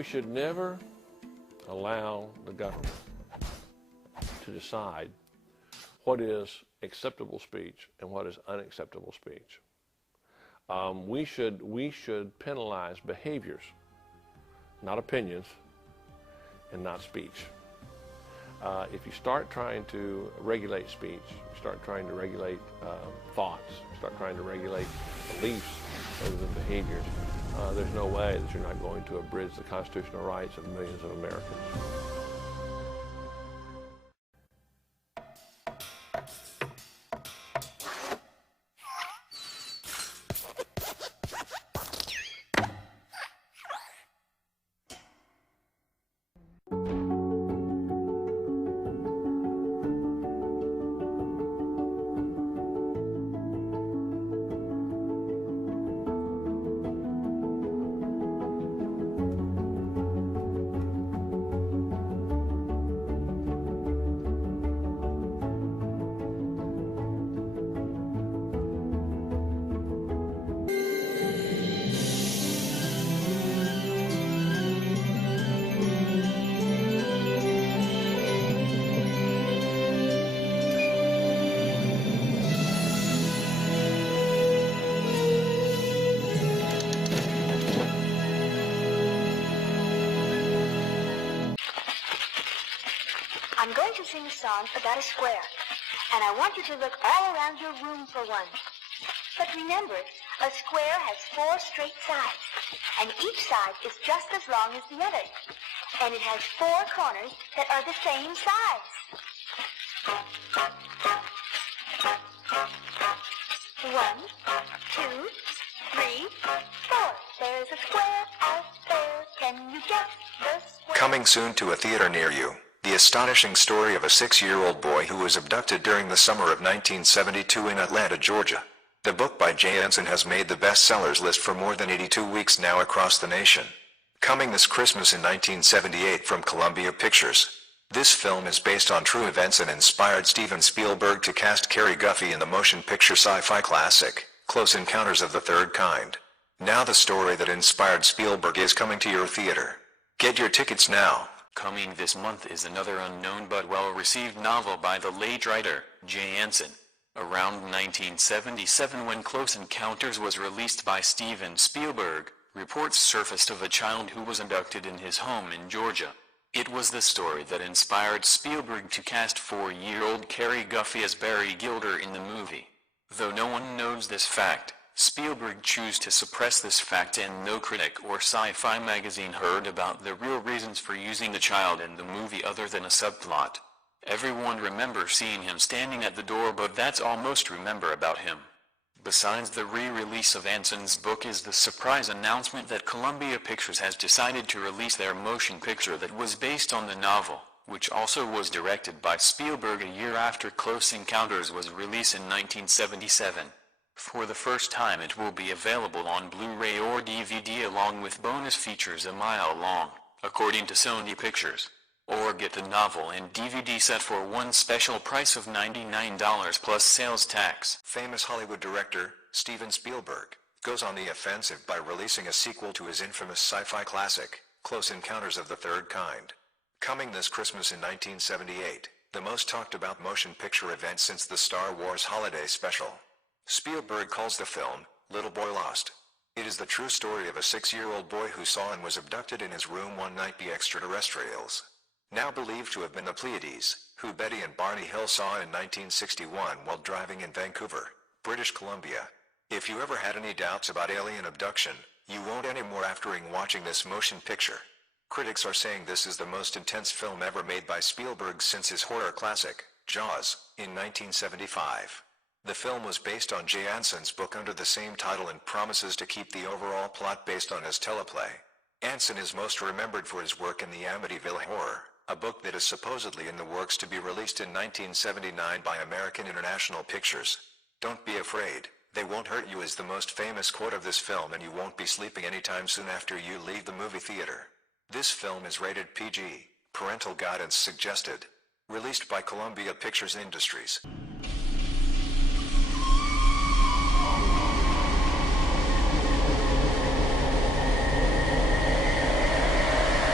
we should never allow the government to decide what is acceptable speech and what is unacceptable speech. We should penalize behaviors, not opinions, and not speech. If you start trying to regulate speech, you start trying to regulate thoughts, start trying to regulate beliefs rather than behaviors, there's no way that you're not going to abridge the constitutional rights of millions of Americans. I'm going to sing a song about a square, and I want you to look all around your room for one. But remember, a square has 4 straight sides, and each side is just as long as the other, and it has 4 corners that are the same size. 1, 2, 3, 4. There's a square out there. Can you guess the square? Coming soon to a theater near you. The astonishing story of a 6-year-old boy who was abducted during the summer of 1972 in Atlanta, Georgia. The book by Jay Anson has made the bestsellers list for more than 82 weeks now across the nation. Coming this Christmas in 1978 from Columbia Pictures. This film is based on true events and inspired Steven Spielberg to cast Cary Guffey in the motion picture sci-fi classic, Close Encounters of the Third Kind. Now the story that inspired Spielberg is coming to your theater. Get your tickets now. Coming this month is another unknown but well-received novel by the late writer, Jay Anson. Around 1977, when Close Encounters was released by Steven Spielberg, reports surfaced of a child who was abducted in his home in Georgia. It was the story that inspired Spielberg to cast 4-year-old Cary Guffey as Barry Gilder in the movie. Though no one knows this fact, Spielberg chose to suppress this fact, and no critic or Sci-Fi magazine heard about the real reasons for using the child in the movie other than a subplot. Everyone remembers seeing him standing at the door, but that's all most remember about him. Besides the re-release of Anson's book is the surprise announcement that Columbia Pictures has decided to release their motion picture that was based on the novel, which also was directed by Spielberg a year after Close Encounters was released in 1977. For the first time it will be available on Blu-ray or DVD along with bonus features a mile long, according to Sony Pictures. Or get the novel and DVD set for one special price of $99 plus sales tax. Famous Hollywood director, Steven Spielberg, goes on the offensive by releasing a sequel to his infamous sci-fi classic, Close Encounters of the Third Kind. Coming this Christmas in 1978, the most talked about motion picture event since the Star Wars Holiday Special. Spielberg calls the film, Little Boy Lost. It is the true story of a 6-year-old boy who saw and was abducted in his room one night by extraterrestrials. Now believed to have been the Pleiades, who Betty and Barney Hill saw in 1961 while driving in Vancouver, British Columbia. If you ever had any doubts about alien abduction, you won't anymore after watching this motion picture. Critics are saying this is the most intense film ever made by Spielberg since his horror classic, Jaws, in 1975. The film was based on Jay Anson's book under the same title and promises to keep the overall plot based on his teleplay. Anson is most remembered for his work in the Amityville Horror, a book that is supposedly in the works to be released in 1979 by American International Pictures. Don't be afraid, they won't hurt you is the most famous quote of this film, and you won't be sleeping anytime soon after you leave the movie theater. This film is rated PG, parental guidance suggested. Released by Columbia Pictures Industries.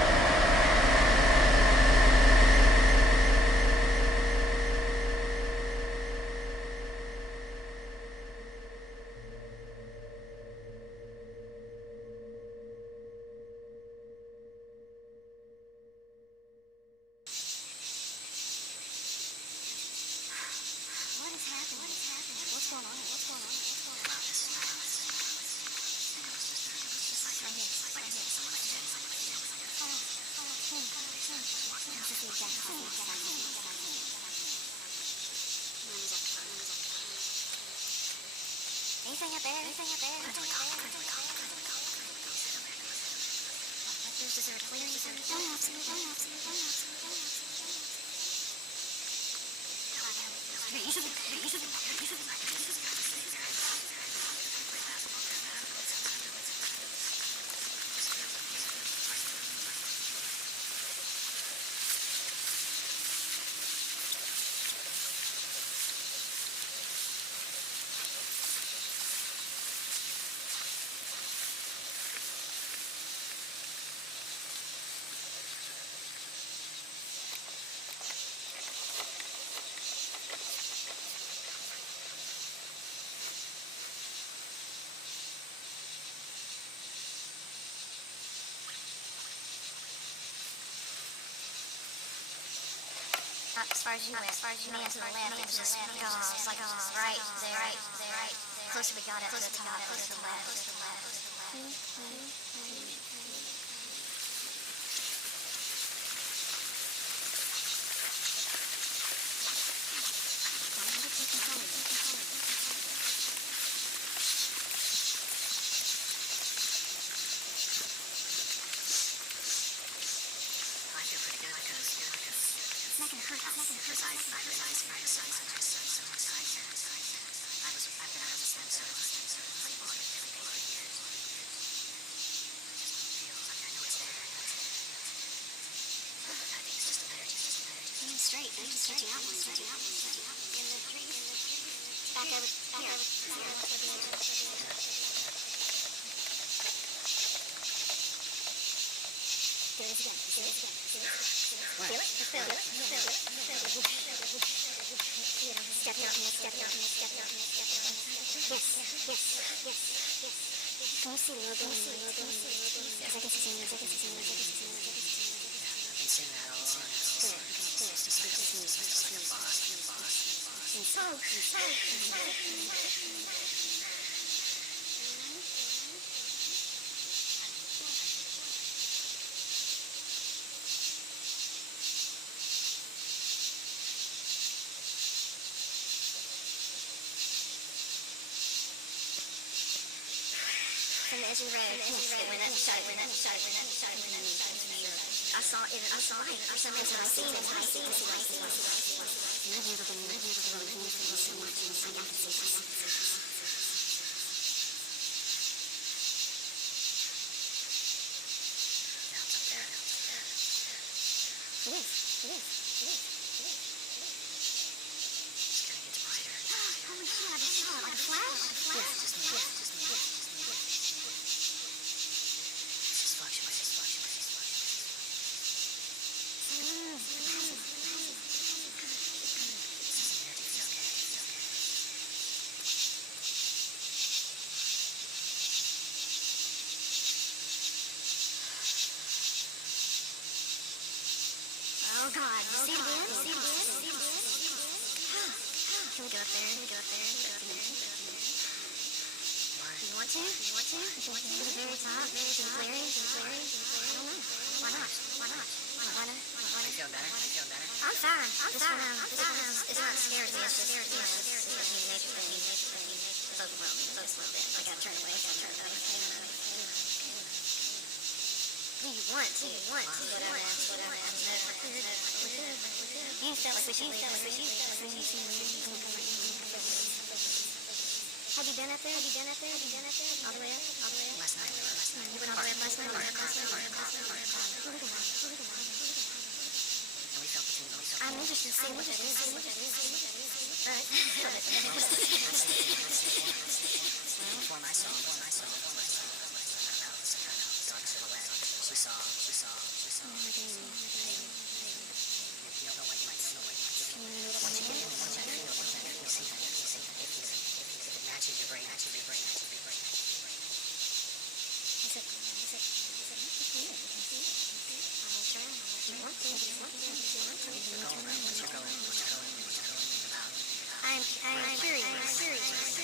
Anything up there? Anything up there? Is there a clearing? As far as you went, me and to the left, it was just gone, like right there, closer we got up to the top, closer to the left. Straight, stretching out. In the trees. Back over here. Do it again. Feel it? Feel it. Step down. Yes. Can you see the logo? Yes, I can see it. I've been seeing that all along. Just like a boss. From the edge of the road, it went up and shot it. I saw it. For some reason, I seen it. And I hear the really so much. I got to see it. Now it's up there. It is. Just kind of gets brighter. Holy shit, I just saw it. Like a flash? Yes. Oh God, you see it again? Can we go up there? You want to? To the very top? Clearing? I don't know. Why not? You feel better? I'm fine. It's not scared me. It's just, nature thing. It's overwhelming. Just a little bit. I gotta turn away. You want to, whatever. You felt like we should leave. Have you been up there? All the way up? Last night. You went all the way up last night? I'm interested to see what it is. Right. Before my song. She saw. You don't know what you might see. Once you get in, once you feel it, you see that. If it matches your brain. Is it? I'll try. You want to. I'm curious.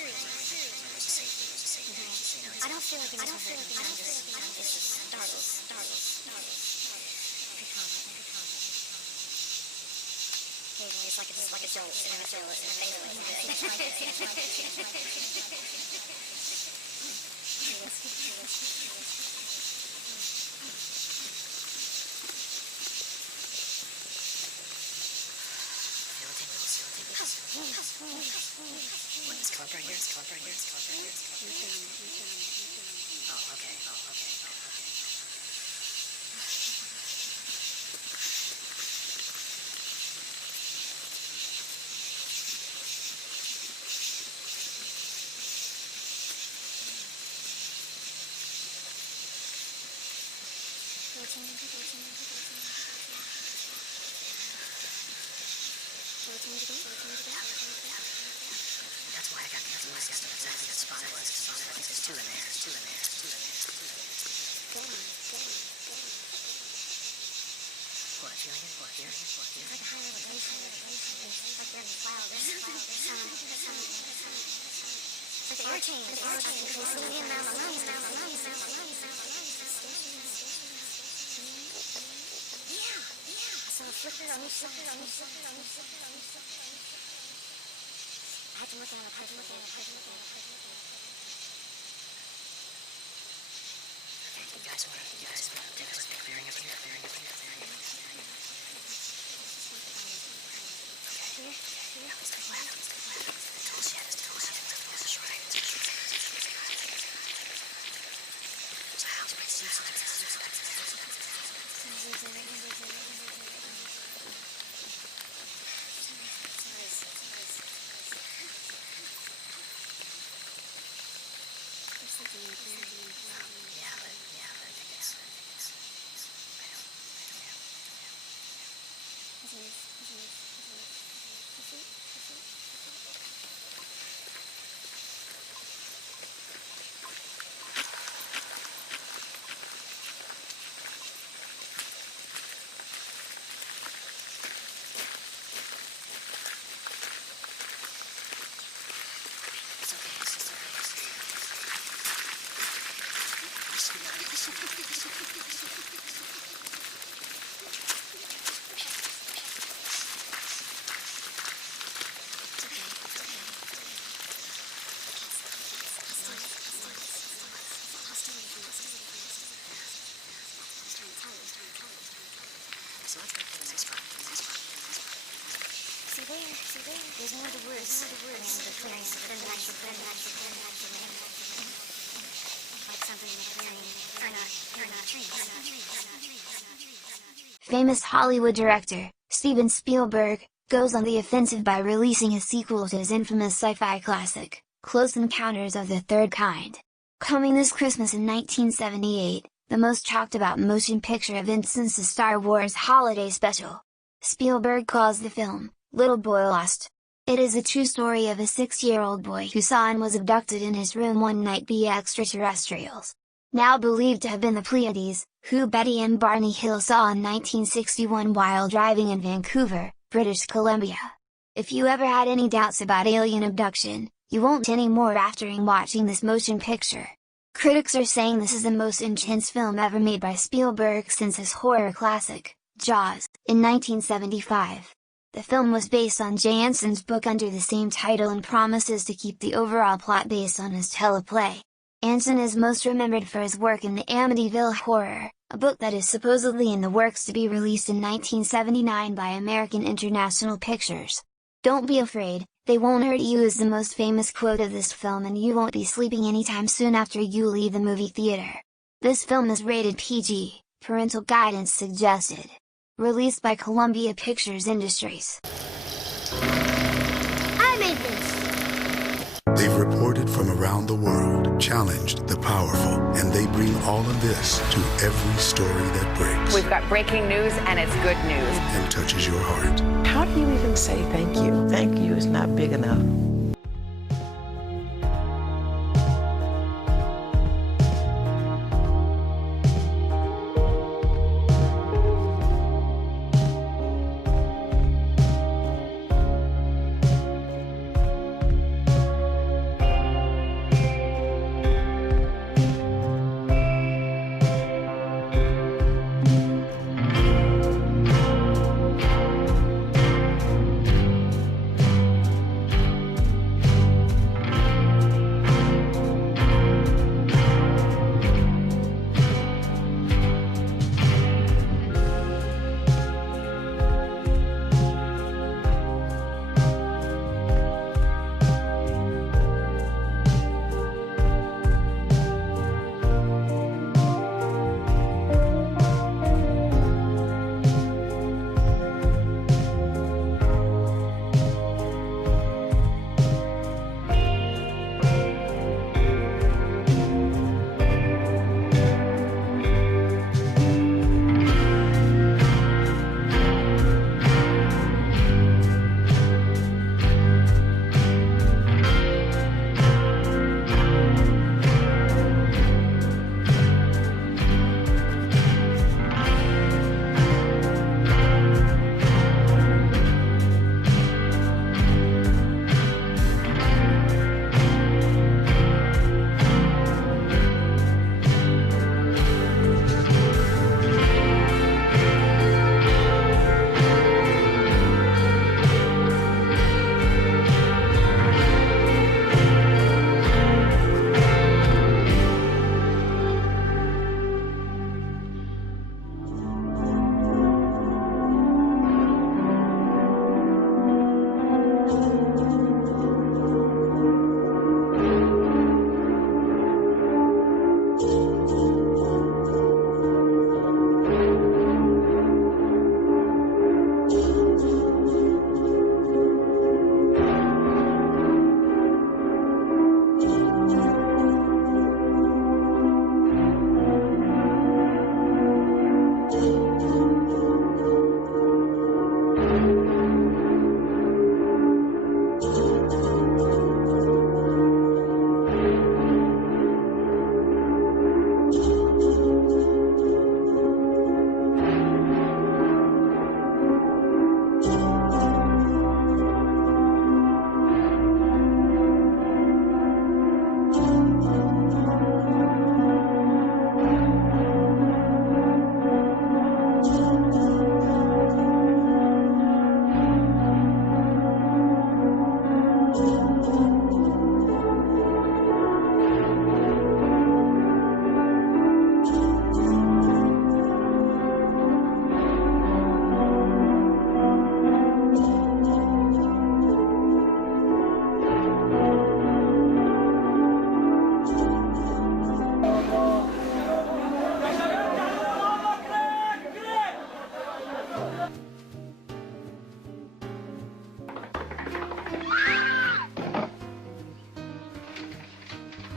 Famous Hollywood director, Steven Spielberg, goes on the offensive by releasing a sequel to his infamous sci-fi classic, Close Encounters of the Third Kind. Coming this Christmas in 1978, the most talked about motion picture event since the Star Wars Holiday Special. Spielberg calls the film, Little Boy Lost. It is a true story of a 6-year-old boy who saw and was abducted in his room one night by extraterrestrials. Now believed to have been the Pleiades, who Betty and Barney Hill saw in 1961 while driving in Vancouver, British Columbia. If you ever had any doubts about alien abduction, you won't anymore after watching this motion picture. Critics are saying this is the most intense film ever made by Spielberg since his horror classic, Jaws, in 1975. The film was based on Jay Anson's book under the same title and promises to keep the overall plot based on his teleplay. Anson is most remembered for his work in the Amityville Horror, a book that is supposedly in the works to be released in 1979 by American International Pictures. "Don't be afraid, they won't hurt you" is the most famous quote of this film, and you won't be sleeping anytime soon after you leave the movie theater. This film is rated PG, parental guidance suggested. Released by Columbia Pictures Industries. I made this! They've reported from around the world, challenged the powerful, and they bring all of this to every story that breaks. We've got breaking news, and it's good news. And touches your heart. How do you even say thank you? Thank you is not big enough.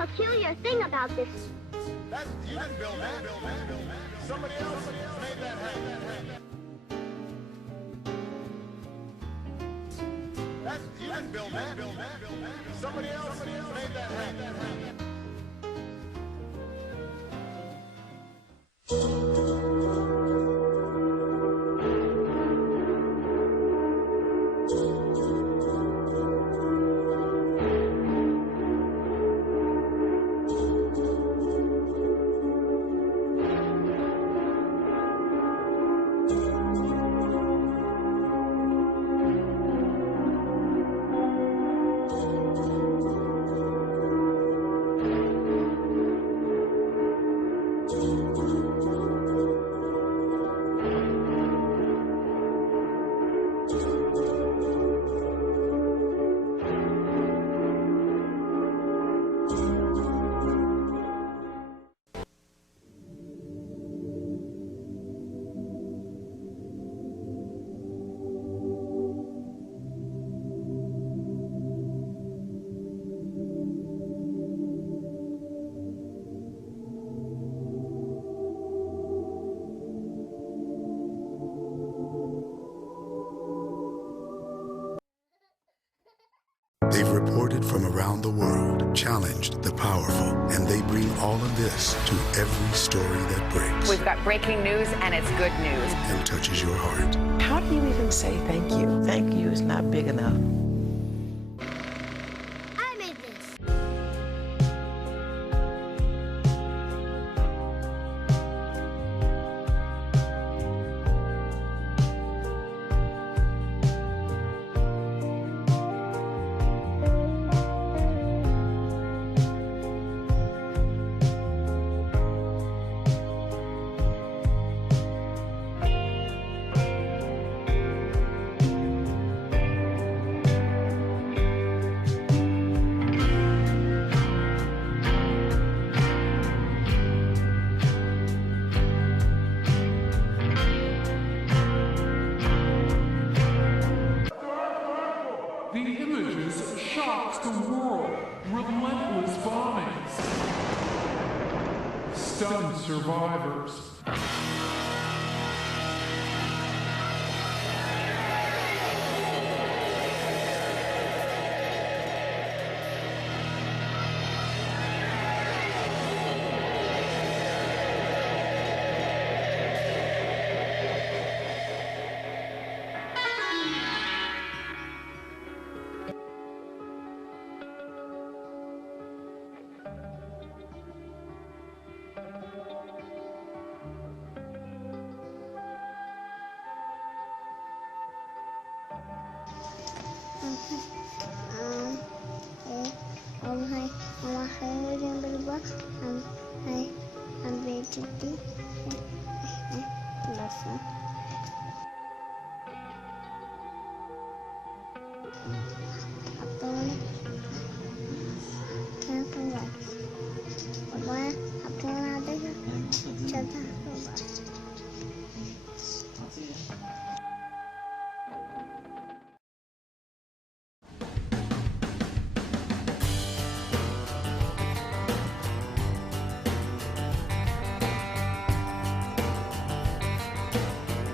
peculiar thing about this. That's you didn't build that. Somebody else made that happen. That's you didn't build that. Somebody else made that happen. They've reported from around the world, challenged the powerful, and they bring all of this to every story that breaks. We've got breaking news, and it's good news. And touches your heart. How do you even say thank you? Thank you is not big enough. I made this. The images shocked the world. Relentless bombings. Stunned survivors. Yang berubah, ambil cuti, selesai. Apa ni? Kenapa buat? Apa ada ke? Coba.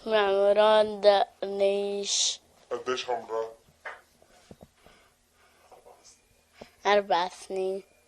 اسمي عمران دقنيش. قديش عمرك؟ 4 سنين.